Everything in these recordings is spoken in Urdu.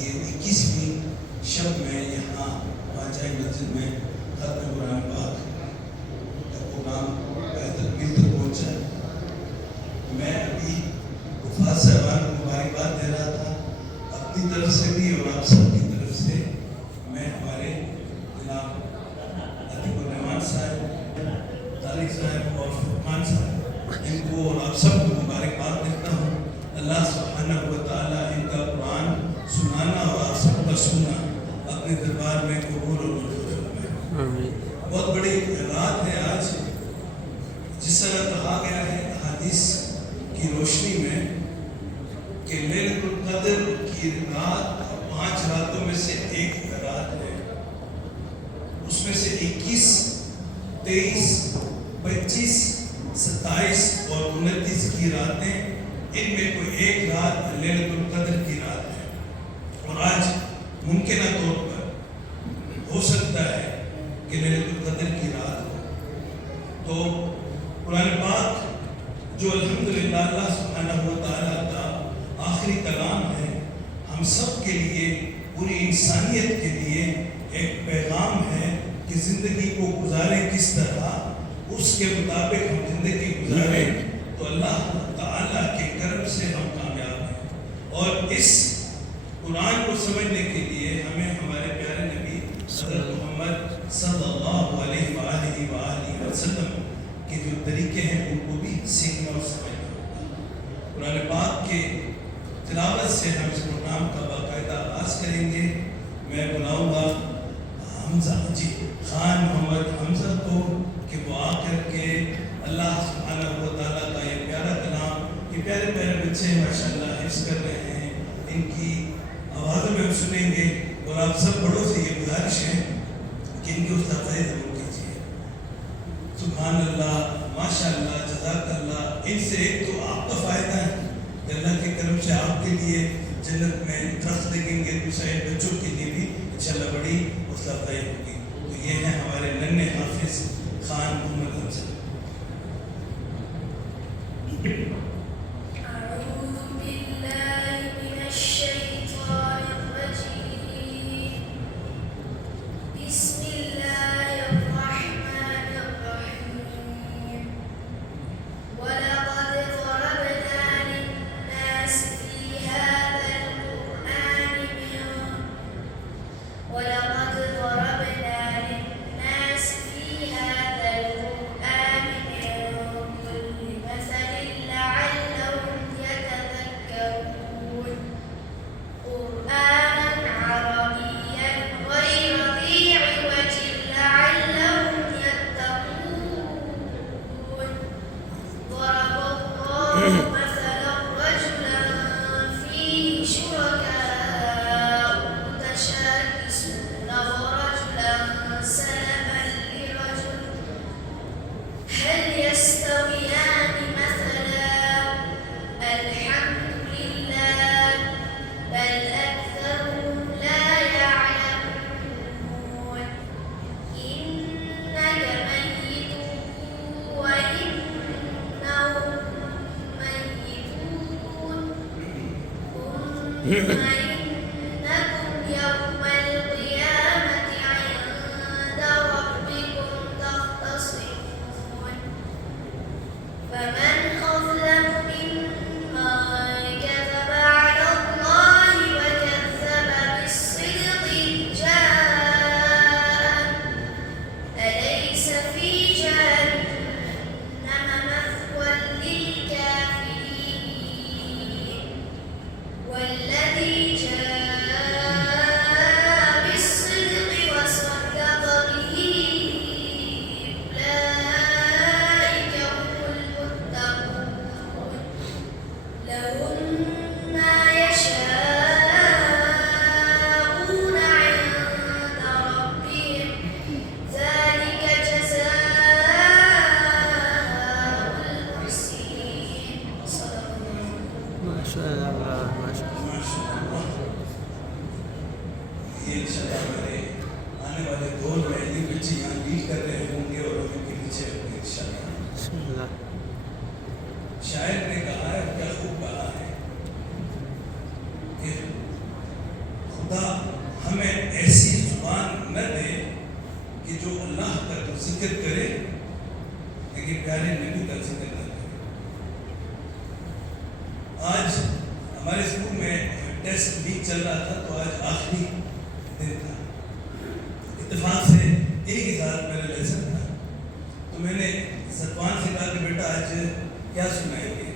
کہ 21ویں شب میں یہاں خواجہ مسجد میں ختم قرآن پاک کا پروگرام مل تک پہنچا. میں ابھی وفات صاحبان کو مبارکباد دے رہا تھا اپنی طرف سے بھی اور آپ سب کی طرف سے. میں ہمارے جناب عتیق الرحمان صاحب، طارق صاحب اور فرقان صاحب، ان کو اور آپ سب کو مبارکباد دیتا ہوں. اللہ سبحانہ و تعالیٰ ان کا قرآن سنانا اور آپ سب کا سننا اپنے دربار میں قبول اور منظور فرمائے. بہت بڑی رات ہے آج. جس طرح کہا گیا ہے احادیث کی روشنی میں کہ لیلۃ القدر کی رات 5 راتوں میں سے ایک رات ہے. اس میں سے 21، 23، 25، 27 اور 29 کی راتیں، ان میں کوئی ایک رات لیلۃ القدر کی رات ہے. اور آج ممکنہ طور پر ہو سکتا ہے کہ لیلۃ القدر کی رات ہو. تو قرآن پاک جو الحمدللہ اللہ سبحانہ و تعالیٰ کا آخری کلام ہے، ہم سب کے لیے، پوری انسانیت کے لیے ایک پیغام ہے کہ زندگی کو گزاریں کس طرح، اس کے مطابق ہم زندگی گزاریں تو اللہ تعالیٰ کے کرم سے ہم کامیاب ہیں. اور اس قرآن کو سمجھنے کے لیے ہمیں ہمارے پیارے نبی حضرت محمد صلی اللہ علیہ وآلہ وسلم کے جو طریقے ہیں ان کو بھی سیکھنا اور سمجھنا ہوگا. قرآن پاک کے تلاوت سے ہم اس پروگرام کا باقاعدہ آغاز کریں گے. میں بلاؤں گا حمزہ خان محمد حمزہ کو کہ وہ آ کر کے اللہ سبحانہ و تعالیٰ کا یہ پیارا کلام، یہ پیارے پیارے بچے ماشاءاللہ حفظ کر رہے ہیں، ان کی آوازوں میں ہم سنیں گے. اور آپ سب بڑوں سے یہ گزارش ہے کہ ان کی استادگی ضرور کیجیے. سبحان اللہ، ماشاء اللہ، جزاک اللہ. ان سے ایک تو آپ کا فائدہ ہے کہ اللہ کے کرم سے آپ کے لیے جنت میں درخت لگیں گے، دوسرے بچوں کے لیے بھی انشاءاللہ بڑی حوصلہ افزائی ہوگی. تو یہ ہیں ہمارے ننھے حافظ خان محمد حمزہ. لیسن بھی چل رہا تھا تو آج آخری دن تھا. اتفاق سے انہیں کے ساتھ میرا لیسن تھا تو میں نے ستوان سے کہا کہ بیٹا آج کیا سنائیں گے.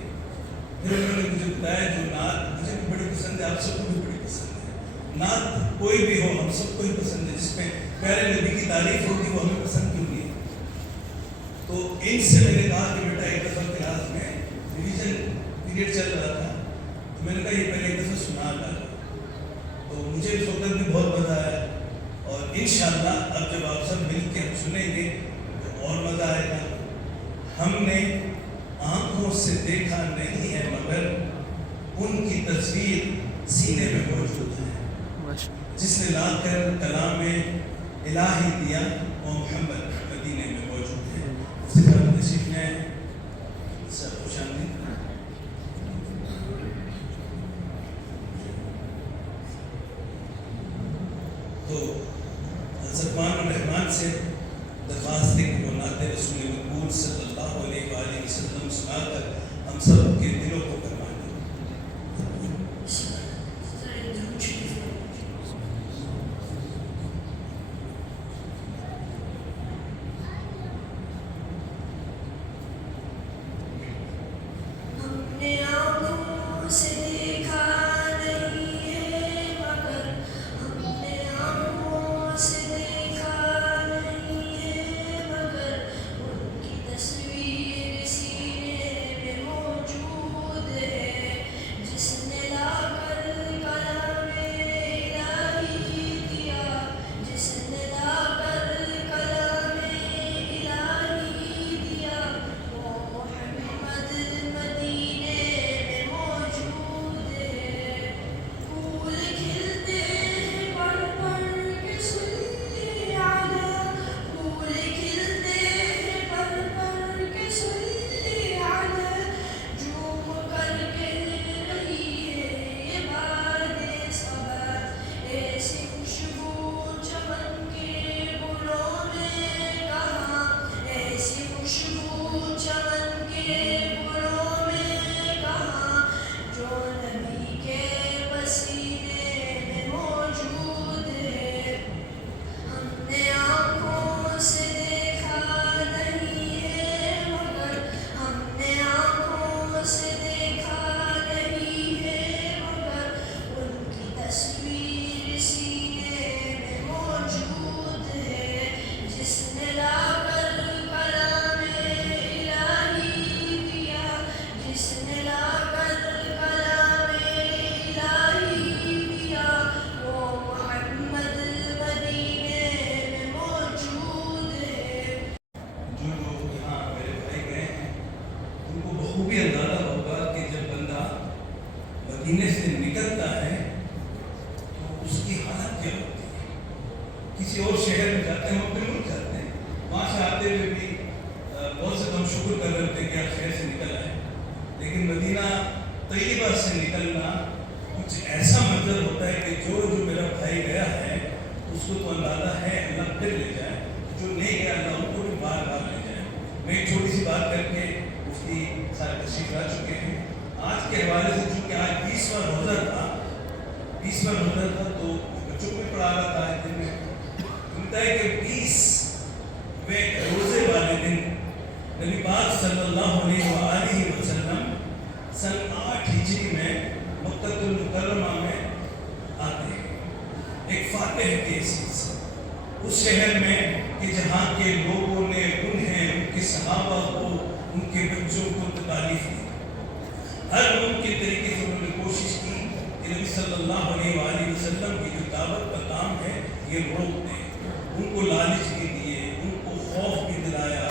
پھر انہوں نے مجھے بتایا جو نعت مجھے بھی بڑی پسند ہے, آپ سب کو بھی بڑی پسند ہے. نعت کوئی بھی ہو ہم سب کو ہی پسند ہے, جس میں پیارے نبی کی تعریف ہوگی وہ ہمیں پسند کیوں نہیں. تو ان سے میں نے کہا کہ بیٹا ایک دفعہ کلاس میں ریویژن پیریڈ چل رہا تھا تو میں نے کہا یہ پہلے ایک دفعہ سنا ڈالو. تو مجھے اس وقت بھی بہت مزہ آیا اور انشاءاللہ اب جب آپ سب مل کے ہم سنیں گے تو اور مزہ آئے گا. ہم نے آنکھوں سے دیکھا نہیں ہے مگر ان کی تصویر سینے میں موجود ہے, جس نے لا کر کلام الہی دیا وہ محمد مدینے میں موجود ہے. تشریف نے سب خوش آمدید. تو ستوان الرحمان سے درخواست ہے کہ وہ نعت رسول مقبول صلی اللہ علیہ وآلہ وسلم سنا کر ہم سب کے دلوں کو کروا دیں. مدینے سے نکلتا ہے تو اس کی حالت کیا ہوتی ہے. کسی اور شہر میں جاتے ہیں, ہم اپنے ملک جاتے ہیں, وہاں سے آتے ہوئے بھی بہت سے ہم شکر کر رہے ہوتے ہیں کہ آپ شہر سے نکل آئے, لیکن مدینہ طیبہ سے نکلنا کچھ ایسا منظر ہوتا ہے کہ جو میرا بھائی گیا ہے اس کو تو اندازہ ہے اللہ پھر لے جائے, جو نہیں گیا اللہ ان کو بھی بار بار لے جائے. میں ایک چھوٹی سی بات کر کے اس کی سارے تشریف لا چکے ہیں. آج کے حوالے سے چونکہ آج 20واں روزہ تھا تو بچوں کو بھی پڑھا رہا تھا آج دن میں بنتا ہے کہ 20ویں روزے والے دن نبی پاک صلی اللہ علیہ وآلہ وسلم سن 8 ہجری میں مکہ المکرمہ میں آتے ہیں. ایک فاتح کی حیثیت سے اس شہر میں کہ جہاں کے لوگوں نے انہیں ان کے صحابہ کو ان کے بچوں کو تکالیف دی. ہر ممکن طریقے سے انہوں نے کوشش کی کہ نبی صلی اللہ علیہ وآلہ وسلم کی جو دعوت کا کام ہے یہ روک دیں. ان کو لالچ بھی دیے, ان کو خوف بھی دلایا,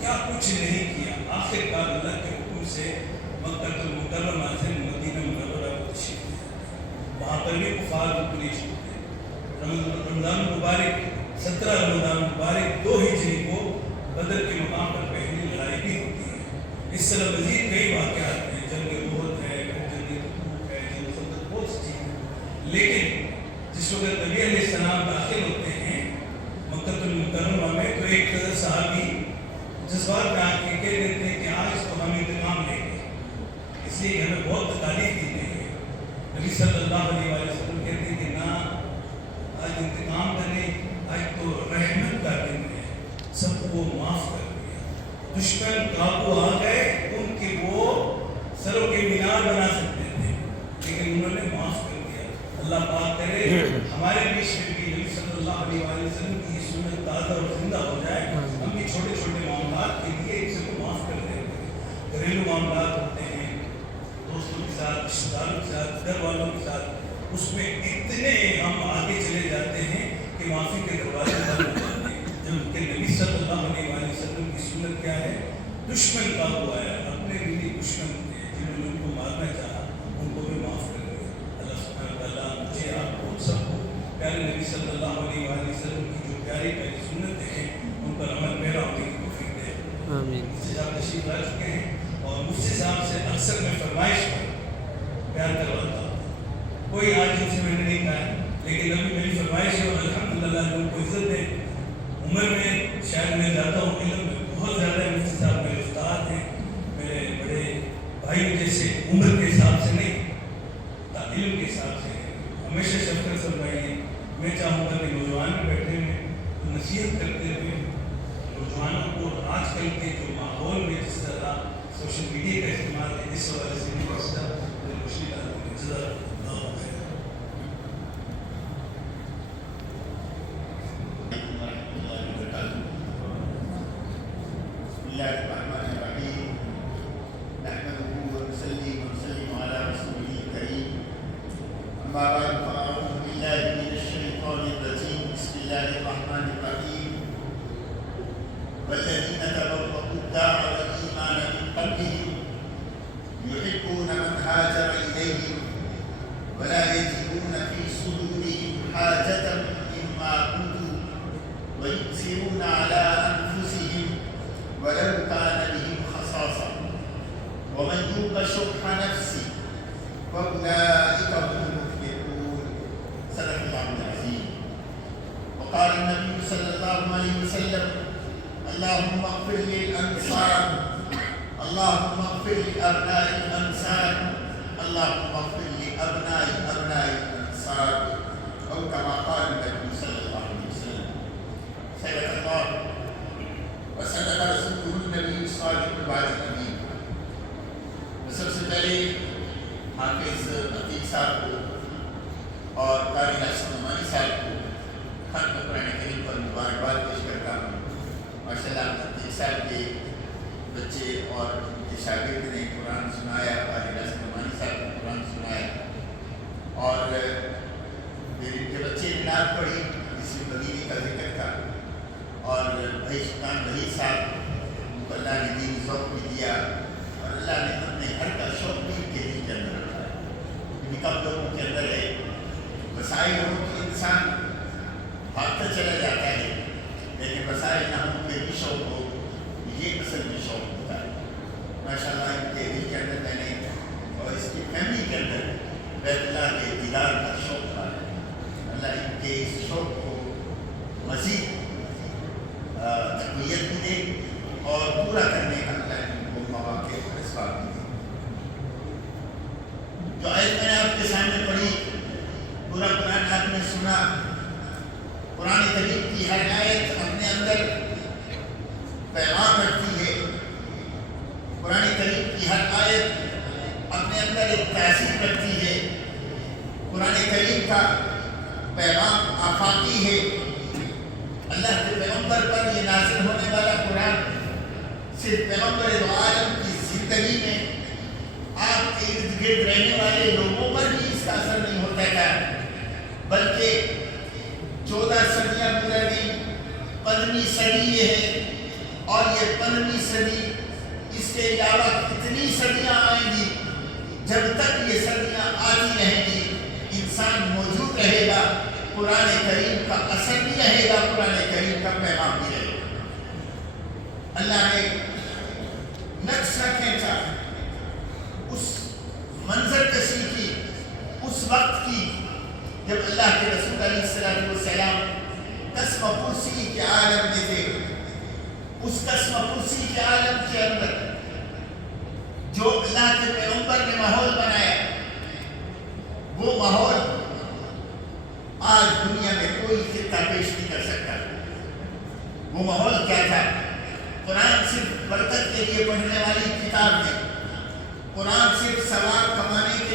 کیا کچھ نہیں کیا. آخر کار اللہ کے حکم سے مکہ المکرمہ سے مدینہ منورہ کو تشریف لے جاتے ہیں. وہاں پر بھی کفار پولیس ہوتے ہیں. رمضان مبارک 17 رمضان مبارک 2 ہجری کو بدر کے مقام پر پہلی لڑائی بھی ہوتی ہے. اس طرح مزید کئی واقعات ہیں, جنگ احد ہے, جنگ تبوک ہے, جنگ خندق, بہت سی چیزیں. لیکن جس وقت نبی علیہ السلام داخل ہوتے ہیں مکہ المکرمہ میں تو ایک صحابی جذبات میں آ کے کہہ دیتے ہیں کہ آج تو ہم انتقام لیں گے, اس لیے ہمیں بہت تکالیف دی گئی ہے. نبی صلی اللہ علیہ وسلم کہتے ہیں کہ نہ آج انتقام کرنے، آج تو رحمت کا دن ہے، سب کو معاف کر دیا۔ دشمن قابو آ گئے، ان کے وہ سروں کے مینار بنا سکتے تھے لیکن انہوں نے معاف کر دیا۔ اللہ پاک کرے ہمارے بیچ میں بھی نبی صلی اللہ علیہ وسلم کی سنت تازہ اور زندہ ہو جائے، ہم بھی چھوٹے چھوٹے معاملات کے لیے ایک سے کو معاف کر دیں۔ گھریلو معاملات ہوتے ہیں، دوستوں کے ساتھ، رشتہ داروں کے ساتھ، گھر والوں کے ساتھ، اس میں اتنے ہم آگے چلے جاتے ہیں کہ معافی کے دروازے بند ہو جاتے ہیں، جبکہ نبی صلی اللہ علیہ وسلم کی سنت کیا ہے؟ دشمن قابو آیا، اپنے بھی دشمن تھے جنہوں نے ان کو مارنا چاہا، ان کو بھی معاف کر دیا۔ اللہ سبحانہ وتعالیٰ مجھے آپ کو سب کو پیارے نبی صلی اللہ علیہ وسلم کی جو پیاری پیاری سنتیں ہیں ان پر عمل پیرا ہونے کی توفیق دے۔ آمین۔ مفتی صاحب تشریف لا چکے ہیں اور مفتی صاحب سے اکثر میں فرمائش بیان کرواتا ہوں، کوئی آج ان سے میں نے نہیں کہا ہے لیکن ابھی میری فرمائش ہے اور الحمدللہ ان کو عزت دے۔ عمر میں شاید میں جاتا ہوں، علم میں بہت زیادہ ہے، مفتی صاحب میرے استاد ہیں، میرے بڑے بھائی جیسے، عمر کے حساب سے نہیں، علم کے حساب سے ہمیشہ شفقت فرمائیے۔ میں چاہوں گا کہ نوجوان بھی بیٹھے ہوئے نصیحت کرتے ہوئے نوجوانوں کو آج کل کے جو ماحول میں جس طرح سوشل میڈیا کا استعمال ہے، اس حوالے سے بھی اس طرح روشنی ڈالنے کی ضرورت ہے۔ والذين تبوأوا الدار والإيمان من قبلهم يحبون من هاجر إليهم ولا يجدون في صدورهم حاجة مما أوتوا ويؤثرون على أنفسهم ولو كان بهم خصاصة ومن يوق شح نفسه فأولئك هم المفلحون۔ صدق الله العظيم۔ وقال النبي صلى الله عليه وسلم: اللهم اغفر للأنصار، اللهم اغفر لأبناء الأنصار، اللهم اغفر لأبناء أبناء الأنصار، أو كما قال النبي صلى الله عليه وسلم۔ صدق الله وصدق رسوله النبي الصادق الوعد الأمين۔ سب سے پہلے حافظ عتیق صاحب کو اور قاری حسن نعمانی صاحب کو ختم قرآن کریم پر مبارکباد پیش کرتا ہوں۔ ماشاءاللہ عتیق صاحب کے بچے اور ان کے شاگرد نے قرآن سنایا، قاری حسن نعمانی صاحب نے قرآن سنایا، اور پھر ان کے بچے نے نعت پڑھی جس میں مدینے کا ذکر تھا، اور بھائی سلطان وحید صاحب کو اللہ نے دین ذوق بھی دیا اور اللہ نے اپنے گھر کا شوق بھی ان کے دل کے اندر رکھا ہے۔ کیونکہ کب لوگوں کے اندر ہے وسائل ہوں کہ انسان بھاگتا چلا جاتا ہے، لیکن وسائل نہ ہوں کہ بھی شوق ہو، یہ اصل میں شوق ہوتا ہے۔ ماشاءاللہ ان کے دل کے اندر میں نے اور اس کی فیملی کے اندر بیت اللہ کے دیدار کا شوق تھا۔ اللہ ان کے اس شوق کو مزید تقویت بھی دے اور پورا کرنے کا اللہ ان کو مواقع اور اسباب بھی دے۔ جو آیت میں نے آپ کے سامنے پڑھی، پورا قرآن آپ نے سنا، قرآن کریم کی ہر آیت اپنے اندر پیغام رکھتی ہے، قرآن کریم کی ہر آیت اپنے اندر ایک تاثیر رکھتی ہے۔ قرآن کریم کا پیغام آفاقی ہے۔ اللہ کے پیغمبر پر یہ نازل ہونے والا قرآن صرف پیغمبر دو عالم کی زندگی میں آپ کے ارد گرد رہنے والے لوگوں پر بھی اس کا اثر نہیں ہوتا تھا، بلکہ 14 صدیاں گزر گئی، 15ویں صدی یہ ہے، اور یہ 15ویں صدی اس کے علاوہ کتنی صدیاں آئیں گی، جب تک یہ صدیاں آتی رہیں گی انسان موجود رہے گا، قرآن کریم کا اثر بھی رہے گا، قرآن کریم کا پیغام بھی رہے گا۔ اللہ نے نقش نہ کھینچا اس منظر کشی کی، اس وقت کی جب اللہ کے رسول علیہ السلام قسم پرسی کے عالم میں تھے۔ اس قسم پرسی کے عالم کے اندر جو اللہ کے پیغمبر نے ماحول بنایا، وہ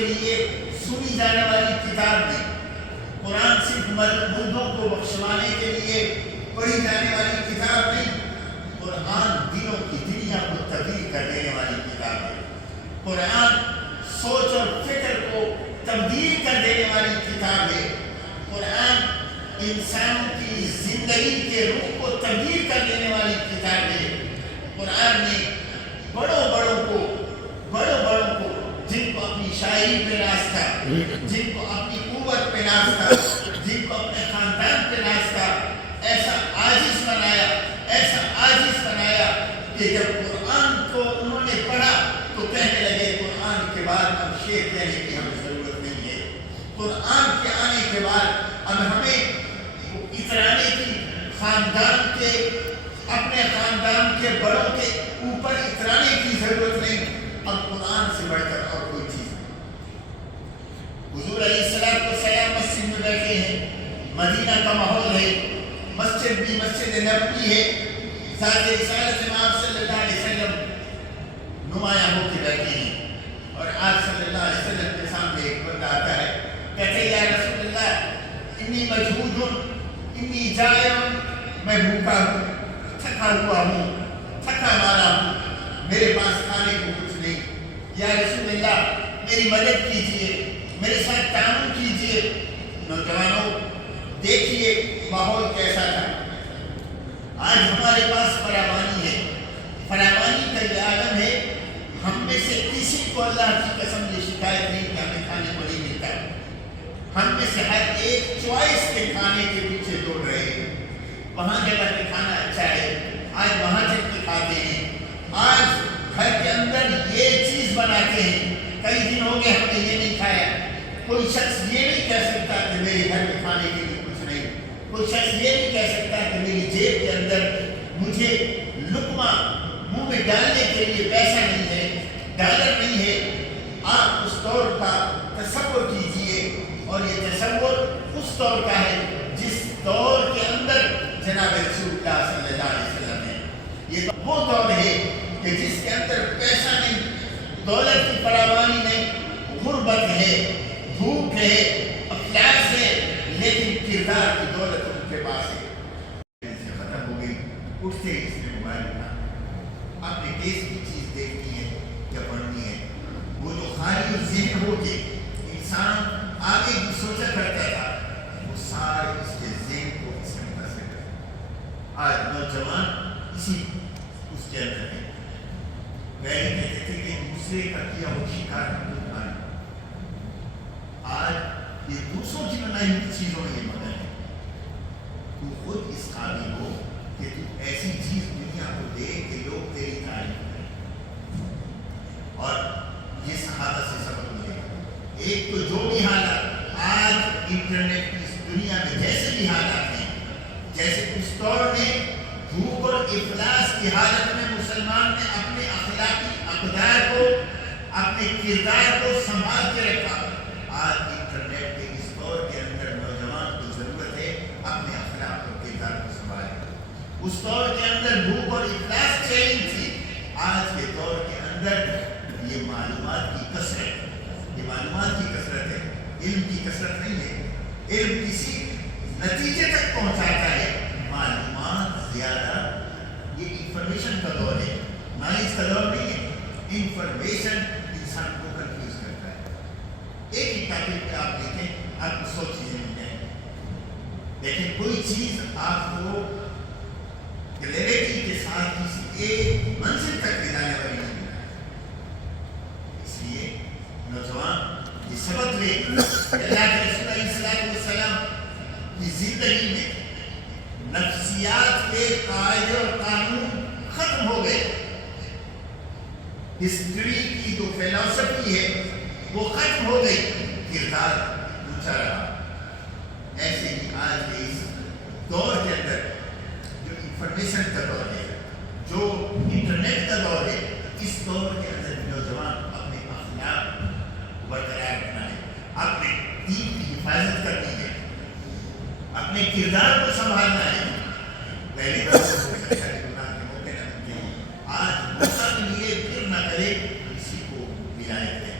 کے لیے سنی جانے والی کتاب نہیں، قرآن صرف مردوں کو بخشوانے کے لیے پڑھی جانے والی کتاب نہیں، قرآن دلوں کی دنیا کو تبدیل کر دینے والی کتاب ہے، قرآن سوچ اور فکر کو تبدیل کر دینے والی کتاب ہے، قرآن انسانوں کی زندگی کے روح کو تبدیل کر دینے والی کتاب ہے، قرآن نے بڑوں بڑوں کو جن کو اپنی شاعری پہ ناز تھا، جن کو اپنی قوت پہ ناز تھا، جن کو اپنے خاندان پہ ناز تھا، ایسا عاجز بنایا کہ جب قرآن کو انہوں نے پڑھا تو کہنے لگے قرآن کے بعد اب شعر کہنے کی ہمیں ضرورت نہیں ہے، قرآن کے آنے کے بعد اب ہمیں اترانے کی اپنے خاندان کے بڑوں کے اوپر اترانے کی ضرورت نہیں، اب قرآن سے بڑھ کر اور کوئی چیز نہیں۔ حضور علیہ السلام مسجد میں بیٹھے ہیں، مدینہ کا ماحول ہے، مسجد بھی مسجد نبوی ہے، ذات رسالت امام صلی اللہ علیہ وسلم نمایاں ہو کے بیٹھے ہیں، اور آج صلی اللہ علیہ وسلم کے سامنے ایک بندہ آتا ہے، کہتے ہیں یا رسول اللہ انی مجہود انی جائع، میں بھوکا ہوں، تھکا ہوا ہوں، تھکا مارا ہوں، میرے پاس کھانے کو کچھ نہیں، یا رسول اللہ میری مدد کیجئے، میرے ساتھ تعاون کیجئے۔ نوجوانوں دیکھیے ماحول کیسا تھا، آج ہمارے پاس فراوانی ہے، فراوانی کا یہ عالم ہے، ہم میں سے کسی کو اللہ کی قسم یہ شکایت نہیں کہ ہمیں کھانے کو نہیں ملتا، ہم میں سے ہر ایک چوائس کے کھانے کے پیچھے دوڑ رہے ہیں، وہاں جگہ پہ کھانا اچھا ہے، آج وہاں جگ کے کھاتے ہیں، آج گھر کے اندر یہ چیز بناتے ہیں، کئی دن ہو گئے ہم نے یہ نہیں کھایا، کوئی شخص یہ نہیں کہہ سکتا کہ میرے گھر میں کھانے کے لیے کچھ نہیں، کوئی شخص یہ نہیں کہہ سکتا کہ میری جیب کے اندر مجھے لقمہ منہ میں ڈالنے کے لیے پیسہ نہیں ہے، ڈالر نہیں ہے۔ آپ اس دور کا تصور کیجئے، اور یہ تصور اس دور کا ہے جس دور کے اندر جناب رسول اللہ صلی اللہ علیہ وسلم ہے، یہ وہ دور ہے کہ جس کے اندر پیسہ نہیں، دولت کی فراوانی نہیں، غربت ہے، بھوک ہے، افلاس ہے، لیکن کردار کی دولت ان کے پاس ہے۔ سے ختم ہو گئی، اٹھتے اس نے موبائل اٹھا، اپنے دیش کی چیز دیکھنی ہے یا پڑھنی ہے، وہ جو خالی ذہن ہو کے انسان آگے کی سوچا کرتا تھا، وہ سارے اس کے ذہن کو اس میں متاثر کرتا۔ آج نوجوان اسی اس کے اندر ہے، پہلے کہتے تھے کہ دوسرے کا کیا وہ شکار ہم کو کھانا، آج یہ دوسروں کی بنائی ہوئی چیزوں میں یہ مدد ہے، تو خود اس قابل ہو کہ تو ایسی چیز دنیا کو دے کہ لوگ تیری تعریف کریں، اور یہ صحابہ سے سبق ملے گا۔ ایک تو جو بھی حالات آج انٹرنیٹ کی اس دنیا میں جیسے بھی حالات ہیں، جیسے اس دور میں بھوک اور افلاس کی حالت میں مسلمان نے اپنے اخلاقی اقدار کو، اپنے کردار کو سنبھال کے رکھا، آج انٹرنیٹ کے اس دور کے اندر نوجوان کو ضرورت ہے اپنے اخلاق اور کردار کو سنبھالے۔ اس دور کے اندر بھوک اور افلاس چیلنج تھی، آج کے دور کے اندر یہ معلومات کی کثرت، یہ معلومات کی کثرت ہے، علم کی کثرت نہیں ہے، علم کسی نتیجے تک پہنچاتا ہے، معلومات زیادہ، یہ انفارمیشن کا دور ہے، نالج کا دور نہیں ہے، انفارمیشن انسان کو کنفیوز کرتا ہے۔ ایک ہی ٹاپک پہ آپ دیکھیں، آپ کو 100 چیزیں مل جائیں، لیکن کوئی چیز آپ کو کلیئرٹی کے ساتھ کسی ایک منزل تک لے جانے والی نہیں ہے۔ اس لیے نوجوان یہ سبق لے کہ اللہ کے رسول علیہ السلام کی زندگی میں نفسیات کے قاعدے اور قانون ختم ہو گئے، ہسٹری کی جو فلسفی ہے وہ ختم ہو گئی، کردار اونچا رہا۔ ایسے ہی آج کے اس دور کے اندر جو انفارمیشن کا دور ہے، جو انٹرنیٹ کا دور ہے، اس دور کے اندر نوجوان اپنے اخلاق برقرار رکھنا ہے، اپنے دین کی حفاظت کرنی ہے، اپنے کردار کو سنبھالنا ہے۔ پہلے گناہ کے موقع نہ ملتے ہیں، آج موقع کے لیے پھر نہ کرے، کسی کو ولایت ہے۔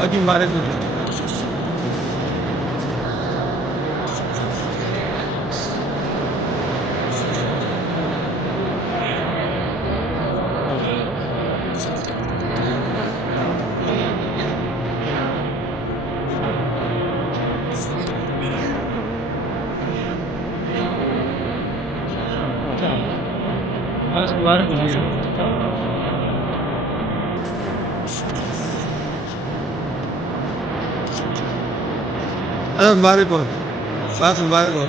Aquí vale tu. Mas vale tu. Vale por. Fácil, vale por.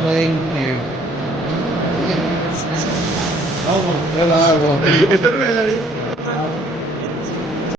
Thank you. Oh,